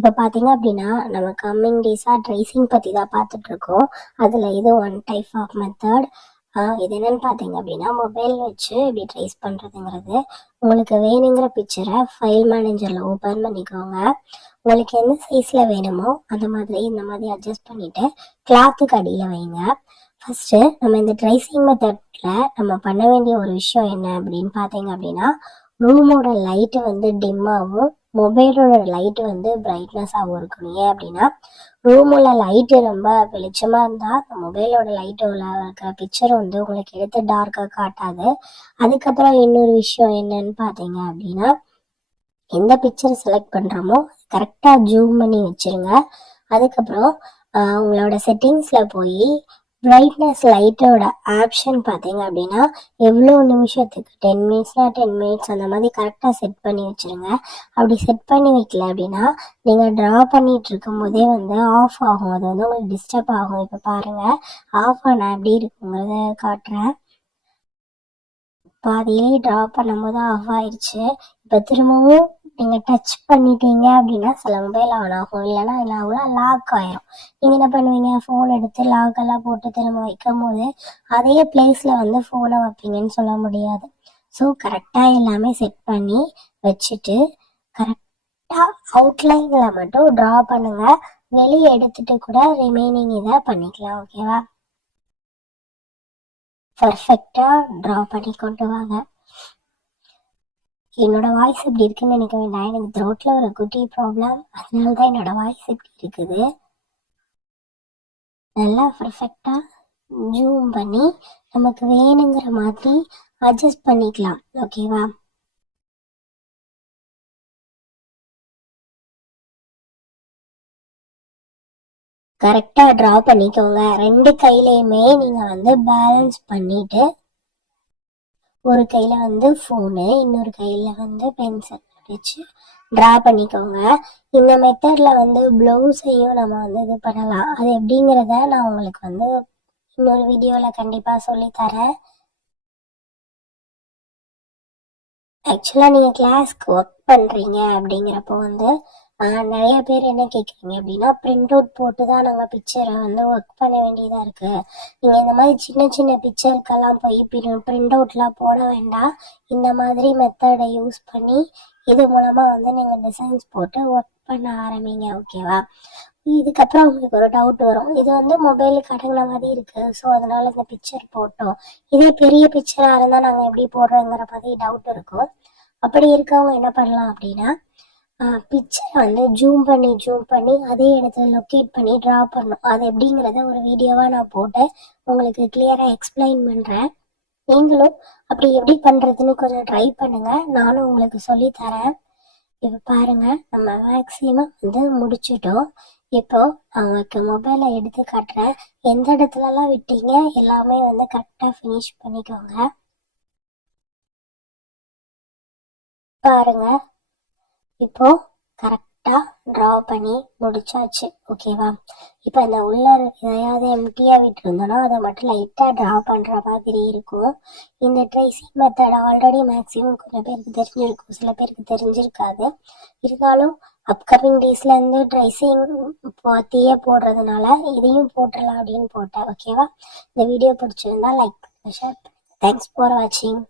இப்போ பார்த்தீங்க அப்படின்னா நம்ம கம்மிங் டேஸாக ட்ரைஸிங் பற்றி தான் பார்த்துட்டு இருக்கோம் அதில் இது ஒன் டைப் ஆஃப் மெத்தட் இது என்னன்னு பார்த்தீங்க அப்படின்னா மொபைல் வச்சு இப்படி ட்ரைஸ் பண்ணுறதுங்கிறது உங்களுக்கு வேணுங்கிற பிக்சரை ஃபைல் மேனேஜரில் ஓப்பன் பண்ணிக்கோங்க. உங்களுக்கு எந்த சைஸில் வேணுமோ அந்த மாதிரி இந்த மாதிரி அட்ஜஸ்ட் பண்ணிவிட்டு கிளாத்துக்கு அடியில் வைங்க. ஃபஸ்ட்டு நம்ம இந்த ட்ரைஸிங் மெத்தடில் நம்ம பண்ண வேண்டிய ஒரு விஷயம் என்ன அப்படின்னு பார்த்தீங்க அப்படின்னா ரூமோட லைட்டு வந்து டிம்மாகவும் மொபைலோட லைட்டு வந்து பிரைட்னஸாகவும் இருக்கணும். ஏன் அப்படின்னா ரூமில் லைட்டு ரொம்ப வெளிச்சமாக இருந்தால் மொபைலோட லைட்டில் இருக்கிற பிக்சர் வந்து உங்களுக்கு எடுத்து டார்க்காக காட்டாது. அதுக்கப்புறம் இன்னொரு விஷயம் என்னன்னு பார்த்தீங்க அப்படின்னா எந்த பிக்சர் செலக்ட் பண்ணுறோமோ கரெக்டாக ஜூம் பண்ணி வச்சுருங்க. அதுக்கப்புறம் உங்களோட செட்டிங்ஸில் போய் பிரைட்னஸ் லைட்டோட ஆப்ஷன் பார்த்தீங்க அப்படின்னா எவ்வளோ நிமிஷத்துக்கு? டென் மினிட்ஸ்னா டென் மினிட்ஸ் அந்த மாதிரி கரெக்டாக செட் பண்ணி வச்சுருங்க. அப்படி செட் பண்ணி வைக்கல அப்படின்னா நீங்கள் ட்ரா பண்ணிகிட்டு இருக்கும்போதே வந்து ஆஃப் ஆகும். அது வந்து உங்களுக்கு டிஸ்டர்ப் ஆகும். இப்போ பாருங்கள் ஆஃப் ஆனால் எப்படி இருக்குங்கிறத காட்டுறேன். பாதியிலே ட்ரா பண்ணும்போது ஆஃப் ஆயிடுச்சு. இப்போ திரும்பவும் நீங்கள் டச் பண்ணிட்டீங்க அப்படின்னா சில மொபைல் ஆன் ஆகும். இல்லைன்னா என்ன ஆகும்னா லாக் ஆயிரும். நீங்கள் என்ன பண்ணுவீங்க? ஃபோன் எடுத்து லாக் எல்லாம் போட்டு திரும்ப வைக்கும் போது அதே பிளேஸில் வந்து ஃபோனை வைப்பீங்கன்னு சொல்ல முடியாது. ஸோ கரெக்டாக எல்லாமே செட் பண்ணி வச்சுட்டு கரெக்டாக அவுட்லைனில் மட்டும் ட்ரா பண்ணுங்கள் வெளியே எடுத்துட்டு கூட ரிமைனிங் இதை பண்ணிக்கலாம் ஓகேவா பர்ஃபெக்டாக ட்ரா பண்ணி கொண்டு வாங்க. என்னோட வாய்ஸ் இப்படி இருக்குன்னு நினைக்க வேண்டாம். எனக்கு த்ரோட்டில் ஒரு குட்டி ப்ராப்ளம் அதனால தான் என்னோட வாய்ஸ் இப்படி இருக்குது. நல்லா பர்ஃபெக்டாக ஜூம் பண்ணி நமக்கு வேணுங்கிற மாதிரி அட்ஜஸ்ட் பண்ணிக்கலாம். ஓகேவா கரெக்டாக ட்ரா பண்ணிக்கோங்க. ரெண்டு கையிலையுமே நீங்கள் வந்து பேலன்ஸ் பண்ணிட்டு ஒரு கையில் வந்து ஃபோனு இன்னொரு கையில் வந்து பென்சில் வச்சு ட்ரா பண்ணிக்கோங்க. இந்த மெத்தடில் வந்து ப்ளவுஸையும் நம்ம வந்து இது பண்ணலாம். அது எப்படிங்கிறத நான் உங்களுக்கு வந்து இன்னொரு வீடியோவில் கண்டிப்பாக சொல்லித்தரேன். ஆக்சுவலாக நீங்கள் கிளாஸ்க்கு ஒர்க் பண்ணுறீங்க அப்படிங்கிறப்போ வந்து நிறைய பேர் என்ன கேட்குறீங்க அப்படின்னா பிரிண்ட் அவுட் போட்டு தான் நாங்கள் பிக்சரை வந்து ஒர்க் பண்ண வேண்டியதாக இருக்குது நீங்கள் இந்த மாதிரி சின்ன சின்ன பிக்சருக்கெல்லாம் போய் பிரிண்ட் அவுட்லாம் போட வேண்டாம். இந்த மாதிரி மெத்தடை யூஸ் பண்ணி இது மூலமாக வந்து நீங்கள் டிசைன்ஸ் போட்டு ஒர்க் பண்ண ஆரம்பிங்க ஓகேவா இதுக்கப்புறம் உங்களுக்கு ஒரு டவுட் வரும். இது வந்து மொபைலுக்கு அடங்கின மாதிரி இருக்கு. ஸோ அதனால இந்த பிக்சர் போட்டோம். இதே பெரிய பிக்சராக இருந்தால் நாங்கள் எப்படி போடுறோங்கிற மாதிரி டவுட் இருக்கும். அப்படி இருக்கவங்க என்ன பண்ணலாம் அப்படின்னா பிக்சரை வந்து ஜூம் பண்ணி ஜூம் பண்ணி அதே இடத்துல லொக்கேட் பண்ணி ட்ரா பண்ணணும். அது எப்படிங்கிறத ஒரு வீடியோவாக நான் போட்டு உங்களுக்கு கிளியராக எக்ஸ்பிளைன் பண்ணுறேன் நீங்களும் அப்படி எப்படி பண்ணுறதுன்னு கொஞ்சம் ட்ரை பண்ணுங்கள் நானும் உங்களுக்கு சொல்லி தரேன். இப்போ பாருங்க நம்ம மேக்ஸிமம் வந்து முடிச்சிட்டோம். இப்போ அவங்களுக்கு மொபைலை எடுத்து காட்டுறேன். எந்த இடத்துலலாம் விட்டீங்க? எல்லாமே வந்து கரெக்டாக ஃபினிஷ் பண்ணிக்கோங்க. பாருங்கள் இப்போ கரெக்டாக ட்ரா பண்ணி முடிச்சாச்சு ஓகேவா இப்போ இந்த உள்ள எதையாவது எம்டியாக விட்டுருந்தோன்னா அதை மட்டும் லைட்டாக ட்ரா பண்ணுற மாதிரி இருக்கும். இந்த ட்ரைசிங் மெத்தட் ஆல்ரெடி மேக்ஸிமம் கொஞ்சம் பேருக்கு தெரிஞ்சிருக்கும். சில பேருக்கு தெரிஞ்சிருக்காது. இருந்தாலும் அப்கமிங் டேஸ்லேருந்து ட்ரைசிங் பார்த்தியே போடுறதுனால இதையும் போட்டுடலாம் அப்படின்னு போட்டேன் ஓகேவா இந்த வீடியோ பிடிச்சிருந்தா லைக் ஷேர் தேங்க்ஸ் ஃபார் வாட்சிங்